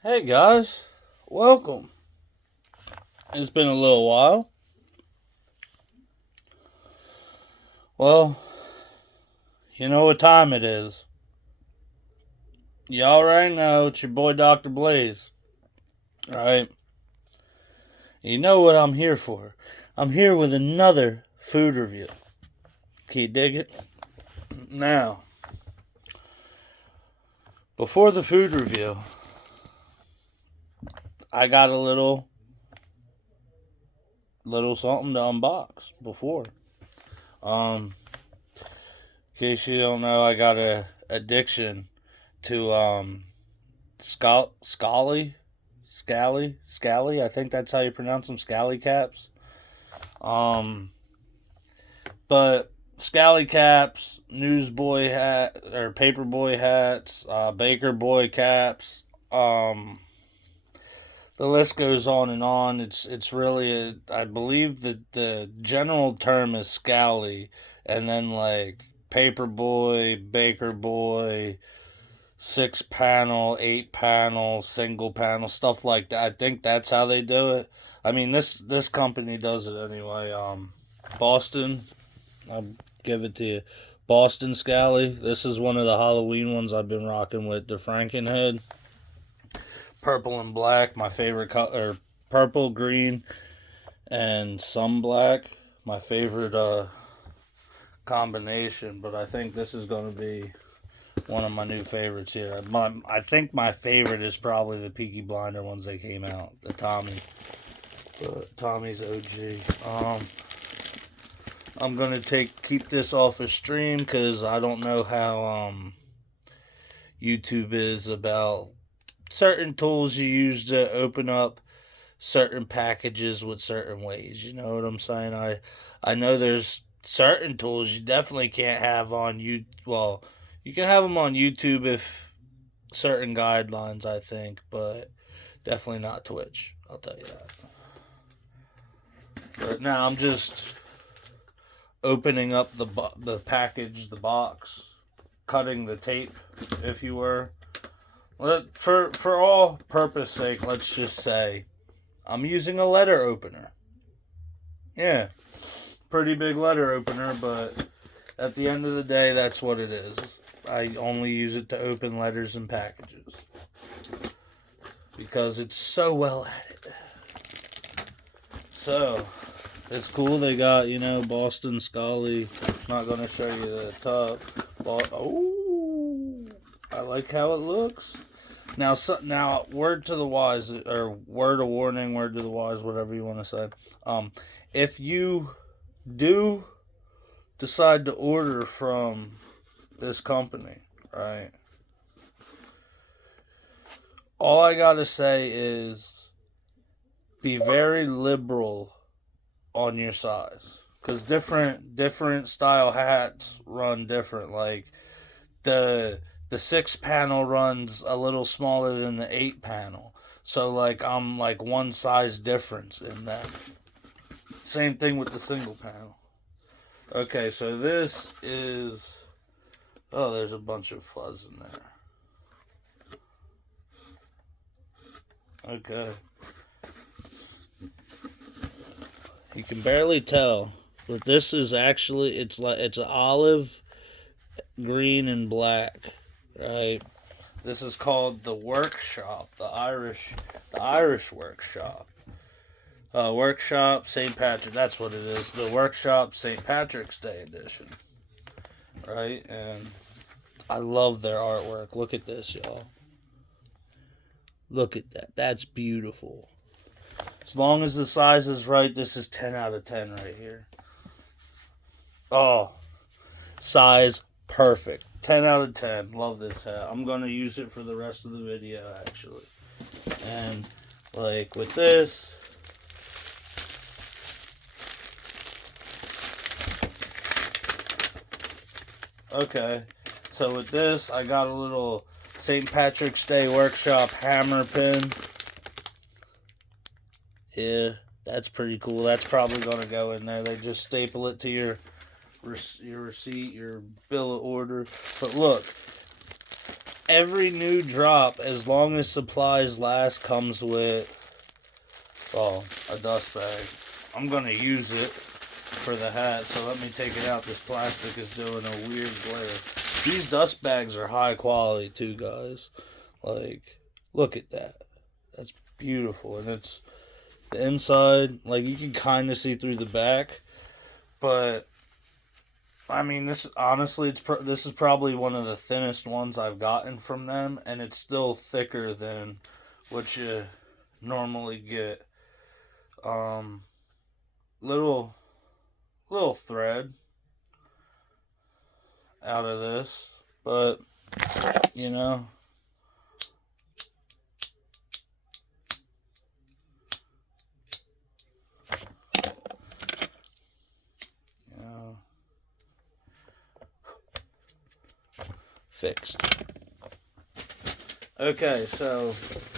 Hey guys, welcome. It's been a little while. Well, you know what time it is. You already know it's your boy Dr. Blaze, right? You know what I'm here for. I'm here with another food review. Can you dig it? Now, before the food review, I got a little something to unbox before. Um, in case you don't know, I got a addiction to Scally. I think that's how you pronounce them, Scally caps. Um, but Scally caps, newsboy hat or paperboy hats, baker boy caps. Um, the list goes on and on. It's really I believe that the general term is Scally, and then like paperboy, baker boy, 6 panel, 8 panel, single panel, stuff like that. I think that's how they do it. I mean, this company does it anyway. Boston, I'll give it to you. Boston Scally. This is one of the Halloween ones I've been rocking with. The Frankenhead, purple and black, my favorite color. Purple, green, and some black, my favorite combination. But I think this is going to be one of my new favorites here. I think my favorite is probably the Peaky Blinder ones that came out. Tommy's OG. I'm gonna keep this off of stream because I don't know how YouTube is about certain tools you use to open up certain packages with certain ways. You know what I'm saying? I know there's certain tools you definitely can't have on you. Well, you can have them on YouTube if certain guidelines, I think, but definitely not Twitch. I'll tell you that. But now I'm just opening up the package, the box, cutting the tape, if you were. For all purpose sake, let's just say I'm using a letter opener. Yeah, pretty big letter opener, but at the end of the day, that's what it is. I only use it to open letters and packages because it's so well at it. So, it's cool. They got, Boston Scally. Not going to show you the top. Oh, I like how it looks. Now, word to the wise, or word of warning, word to the wise, whatever you want to say. If you do decide to order from this company, right? All I gotta say is be very liberal on your size, because different style hats run different. Like the 6 panel runs a little smaller than the 8 panel, so like I'm like one size difference in that. Same thing with the single panel. Okay, so this is. Oh, there's a bunch of fuzz in there. Okay. You can barely tell, but this is actually it's olive, green, and black, right? This is called the Workshop, the Irish Workshop. Workshop St. Patrick. That's what it is. The Workshop St. Patrick's Day edition, right? And I love their artwork. Look at this, y'all. Look at that. That's beautiful. As long as the size is right, this is 10 out of 10 right here. Oh, size perfect. 10 out of 10. Love this hat. I'm going to use it for the rest of the video, actually. And, like, with this. Okay. So, with this, I got a little St. Patrick's Day Workshop hammer pin. Yeah, that's pretty cool. That's probably going to go in there. They just staple it to your receipt, your bill of order. But look, every new drop, as long as supplies last, comes with, well, a dust bag. I'm going to use it for the hat, so let me take it out. This plastic is doing a weird glare. These dust bags are high quality too, guys. Like, look at that. That's beautiful. And it's the inside, like, you can kind of see through the back. But, I mean, this is probably one of the thinnest ones I've gotten from them. And it's still thicker than what you normally get. Little thread out of this, but you know, fixed. Okay, so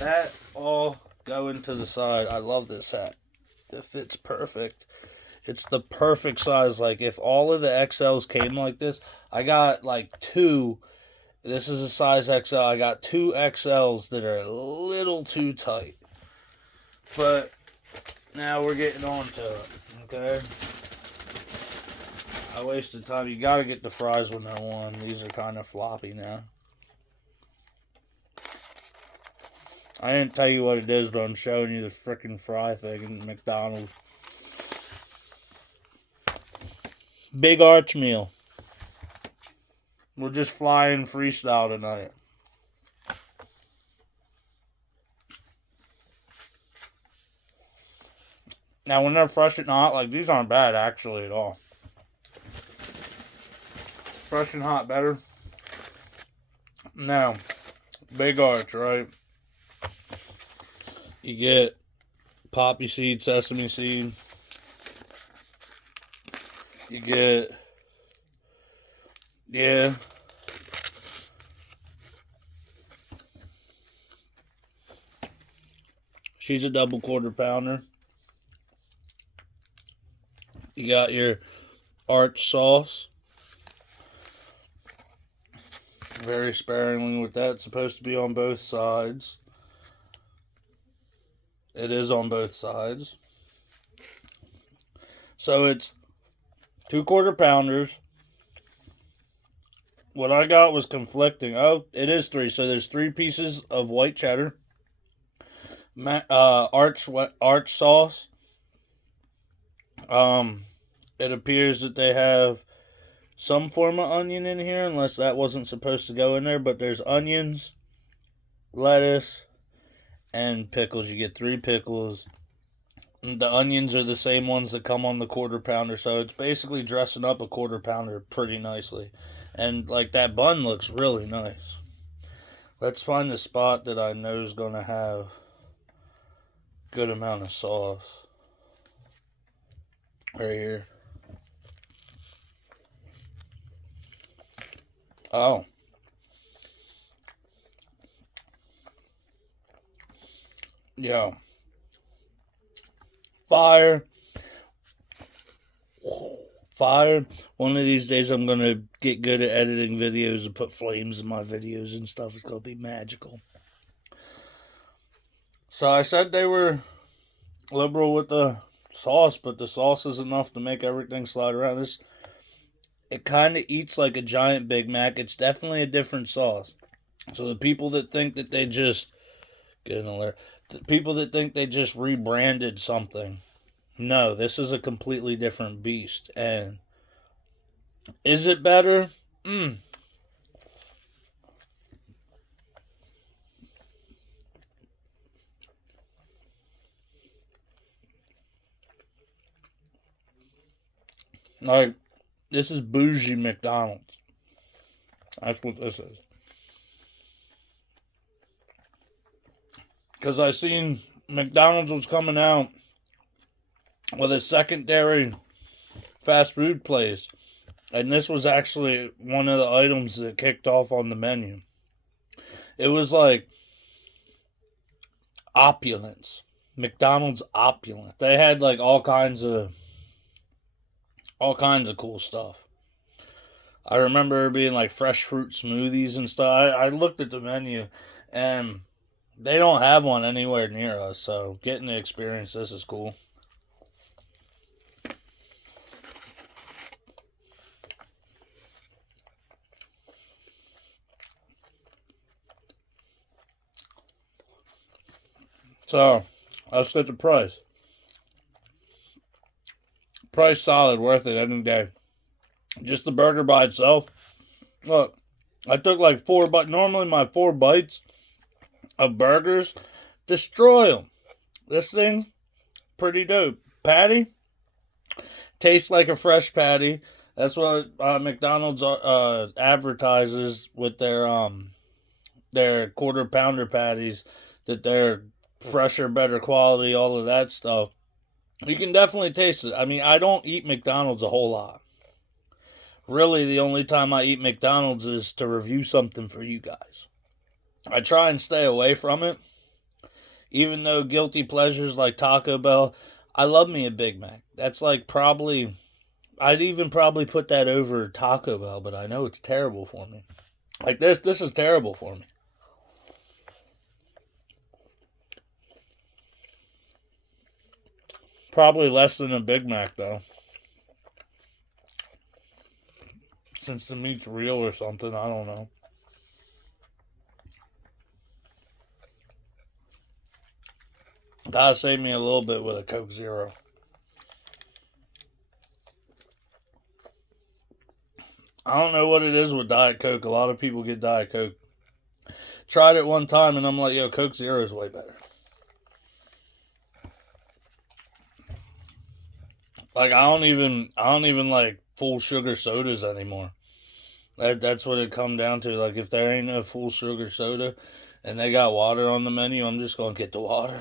that all going to the side. I love this hat. It fits perfect. It's the perfect size. Like, if all of the XLs came like this, I got like two. This is a size XL. I got two XLs that are a little too tight. But now we're getting on to it. Okay? I wasted time. You gotta get the fries when they're warm. These are kind of floppy now. I didn't tell you what it is, but I'm showing you the frickin' fry thing in McDonald's. Big arch meal. We're just flying freestyle tonight. Now, when they're fresh and hot, like, these aren't bad actually at all. Fresh and hot better. Now, big arch, right? You get poppy seed, sesame seed. You get, yeah. She's a double quarter pounder. You got your arch sauce. Very sparingly with that. It's supposed to be on both sides. It is on both sides. So it's 2 quarter pounders. What I got was conflicting. Oh, it is 3. So there's 3 pieces of white cheddar. Arch sauce. It appears that they have some form of onion in here, unless that wasn't supposed to go in there. But there's onions, lettuce, and pickles. You get 3 pickles. The onions are the same ones that come on the quarter pounder, so it's basically dressing up a quarter pounder pretty nicely. And, like, that bun looks really nice. Let's find the spot that I know is going to have good amount of sauce. Right here. Oh. Yeah. Fire. Fire. One of these days I'm going to get good at editing videos and put flames in my videos and stuff. It's going to be magical. So I said they were liberal with the sauce, but the sauce is enough to make everything slide around. It kind of eats like a giant Big Mac. It's definitely a different sauce. So the people that think that they just... The people that think they just rebranded something... No, this is a completely different beast. And is it better? Like, this is bougie McDonald's. That's what this is. Because I seen McDonald's was coming out with a secondary fast food place. And this was actually one of the items that kicked off on the menu. It was like opulence. McDonald's opulence. They had like all kinds of cool stuff. I remember it being like fresh fruit smoothies and stuff. I looked at the menu, and they don't have one anywhere near us. So getting to experience this is cool. So let's get the price. Price solid, worth it any day. Just the burger by itself. Look, I took like 4 bites. Normally my 4 bites of burgers destroy them. This thing, pretty dope. Patty, tastes like a fresh patty. That's what McDonald's advertises with their quarter pounder patties, that they're fresher, better quality, all of that stuff. You can definitely taste it. I mean, I don't eat McDonald's a whole lot. Really, the only time I eat McDonald's is to review something for you guys. I try and stay away from it. Even though guilty pleasures like Taco Bell, I love me a Big Mac. That's like probably, I'd even probably put that over Taco Bell, but I know it's terrible for me. Like this is terrible for me. Probably less than a Big Mac, though. Since the meat's real or something, I don't know. Gotta save me a little bit with a Coke Zero. I don't know what it is with Diet Coke. A lot of people get Diet Coke. Tried it one time and I'm like, yo, Coke Zero is way better. Like I don't even like full sugar sodas anymore. That's what it come down to. Like if there ain't no full sugar soda and they got water on the menu, I'm just gonna get the water.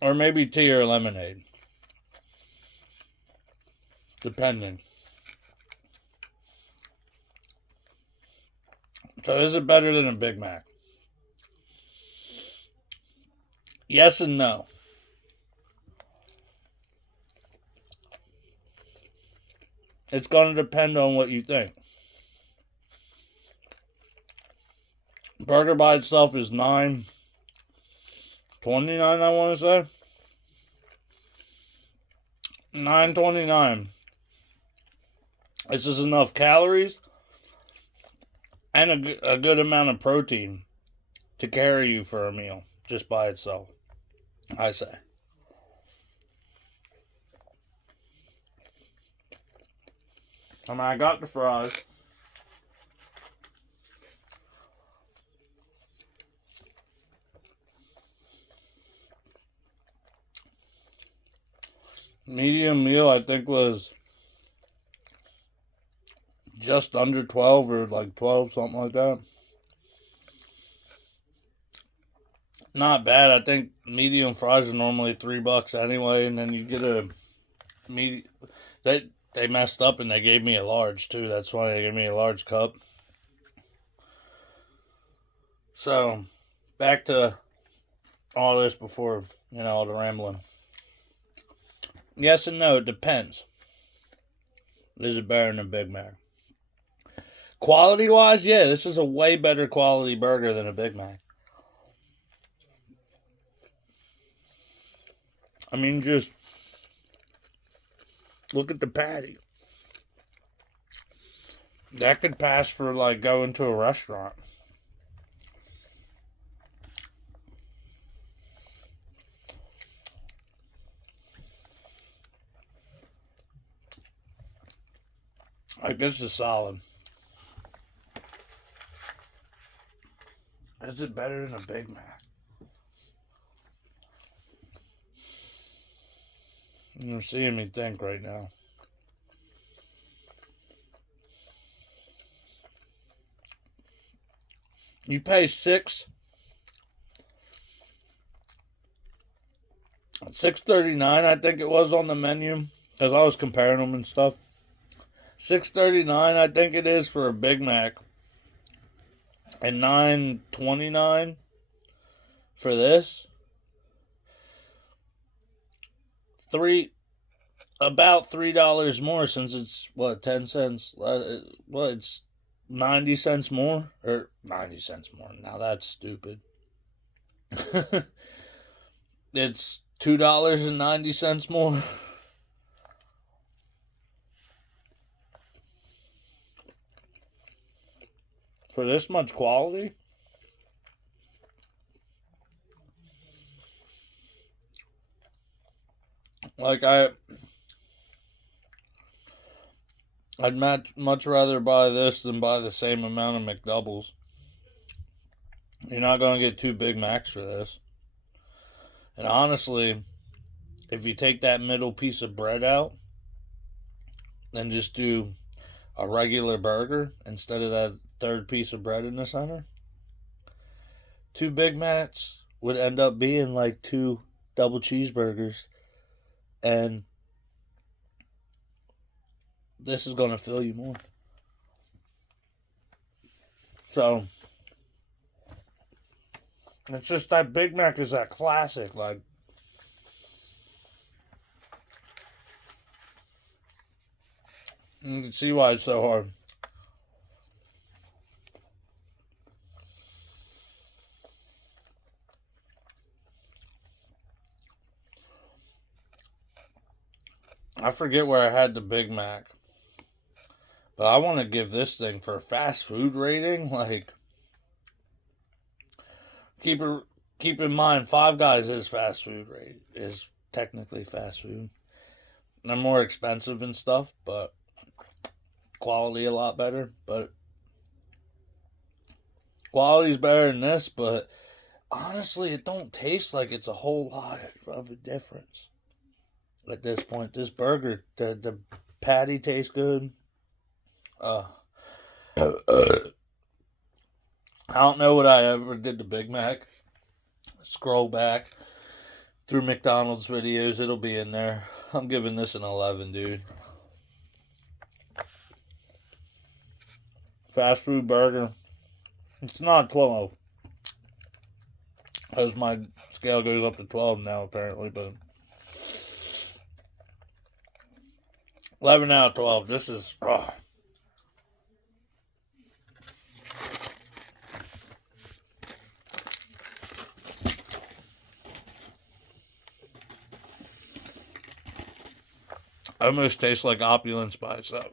Or maybe tea or lemonade. Depending. So is it better than a Big Mac? Yes and no. It's going to depend on what you think. Burger by itself is $9.29, I want to say. $9.29. This is enough calories and a good amount of protein to carry you for a meal just by itself, I say. I mean, I got the fries. Medium meal, I think, was just under 12 or like 12, something like that. Not bad. I think medium fries are normally $3 anyway, and then you get a medium. They messed up and they gave me a large too. That's why they gave me a large cup. So, back to all this before, all the rambling. Yes and no, it depends. Is it better than a Big Mac? Quality wise, yeah, this is a way better quality burger than a Big Mac. I mean, just look at the patty. That could pass for like going to a restaurant. Like, this is solid. Is it better than a Big Mac? You're seeing me think right now. You pay $6.39, I think it was on the menu, as I was comparing them and stuff. $6.39, I think it is for a Big Mac, and $9.29 for this. about $3 more since it's what 10 cents. Well, it's 90 cents more or 90 cents more. Now that's stupid. It's $2.90 more. For this much quality? Like I'd much rather buy this than buy the same amount of McDoubles. You're not going to get 2 Big Macs for this. And honestly, if you take that middle piece of bread out and just do a regular burger instead of that third piece of bread in the center, 2 Big Macs would end up being like 2 double cheeseburgers. And this is going to fill you more. So, it's just that Big Mac is that classic. Like, you can see why it's so hard. I forget where I had the Big Mac. But I want to give this thing for a fast food rating. Like, keep in mind, Five Guys is fast food rate. Is technically fast food. They're more expensive and stuff, but quality a lot better. But quality's better than this, but honestly, it don't taste like it's a whole lot of a difference. At this point, this burger, the patty tastes good. I don't know what I ever did to Big Mac. Scroll back through McDonald's videos, it'll be in there. I'm giving this an 11, dude. Fast food burger. It's not 12. Because my scale goes up to 12 now, apparently, but 11 out of 12. This is... almost tastes like opulence by itself.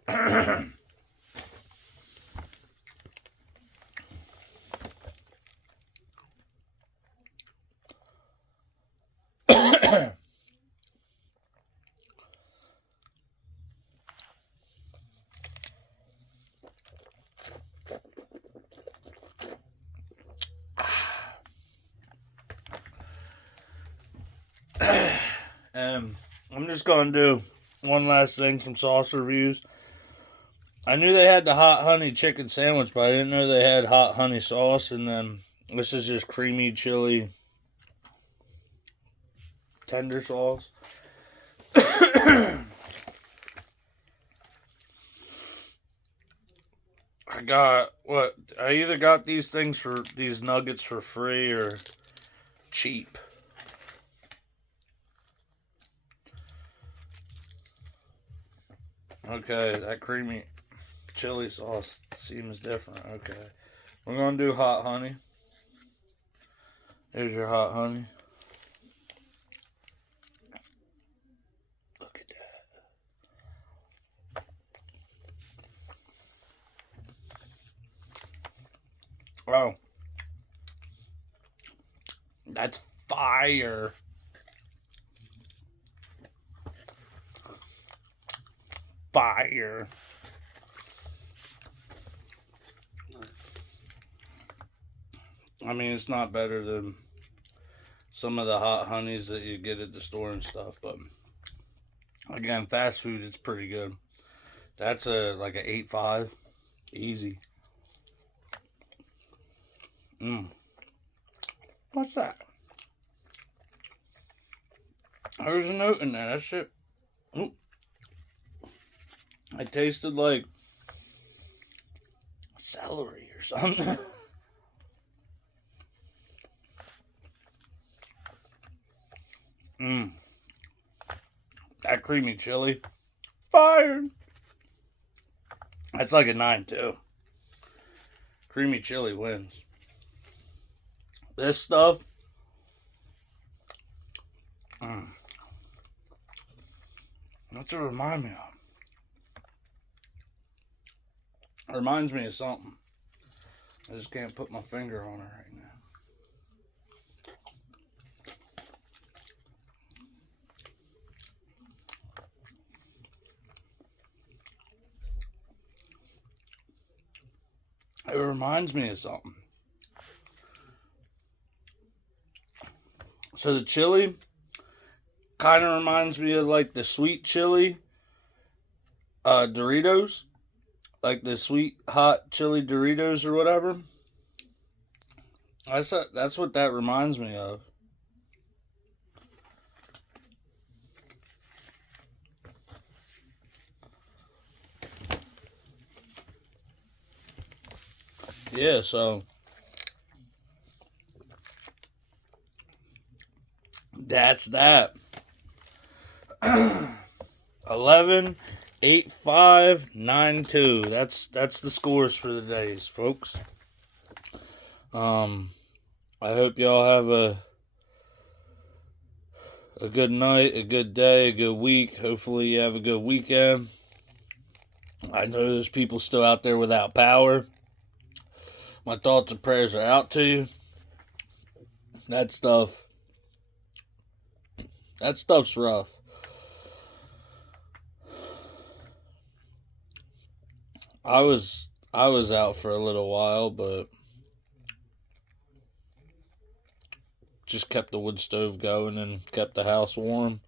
I'm just going to do one last thing, some sauce reviews. I knew they had the hot honey chicken sandwich, but I didn't know they had hot honey sauce. And then this is just creamy chili tender sauce. I either got these things for these nuggets for free or cheap. Okay, that creamy chili sauce seems different. Okay. We're going to do hot honey. Here's your hot honey. Look at that. Oh. That's fire. Fire. I mean, it's not better than some of the hot honeys that you get at the store and stuff, but again, fast food is pretty good. That's like an 8.5. Easy. What's that? There's a note in there. That shit. Ooh. It tasted like celery or something. That creamy chili. Fire! That's like a 9 too. Creamy chili wins. This stuff. What's it remind me of? It reminds me of something. I just can't put my finger on it right now. It reminds me of something. So the chili kind of reminds me of like the sweet chili Doritos. Like the sweet hot chili Doritos or whatever. That's what that reminds me of. Yeah, so that's that. 11, 8, 5, 9, 2. That's the scores for the days, folks. I hope y'all have a good night, a good day, a good week. Hopefully you have a good weekend. I know there's people still out there without power. My thoughts and prayers are out to you. That stuff's rough. I was out for a little while, but just kept the wood stove going and kept the house warm.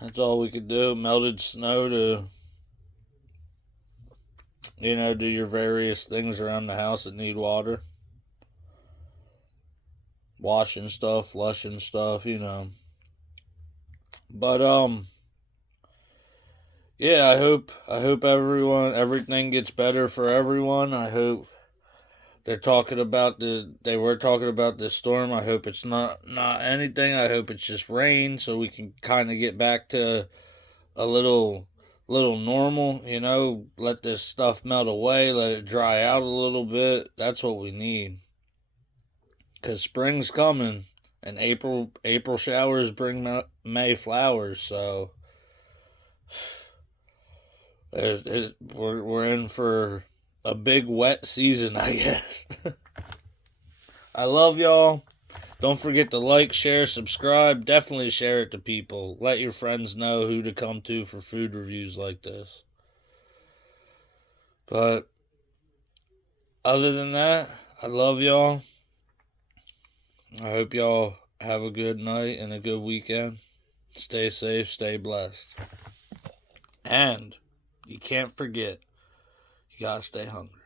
That's all we could do. Melted snow to, do your various things around the house that need water. Washing stuff, flushing stuff, But, yeah, I hope everything gets better for everyone. I hope they were talking about this storm. I hope it's not anything. I hope it's just rain so we can kind of get back to a little normal, let this stuff melt away, let it dry out a little bit. That's what we need. 'Cause spring's coming and April showers bring May flowers, so we're in for a big wet season, I guess. I love y'all. Don't forget to like, share, subscribe. Definitely share it to people. Let your friends know who to come to for food reviews like this. But other than that, I love y'all. I hope y'all have a good night and a good weekend. Stay safe, stay blessed. And you can't forget, you gotta stay hungry.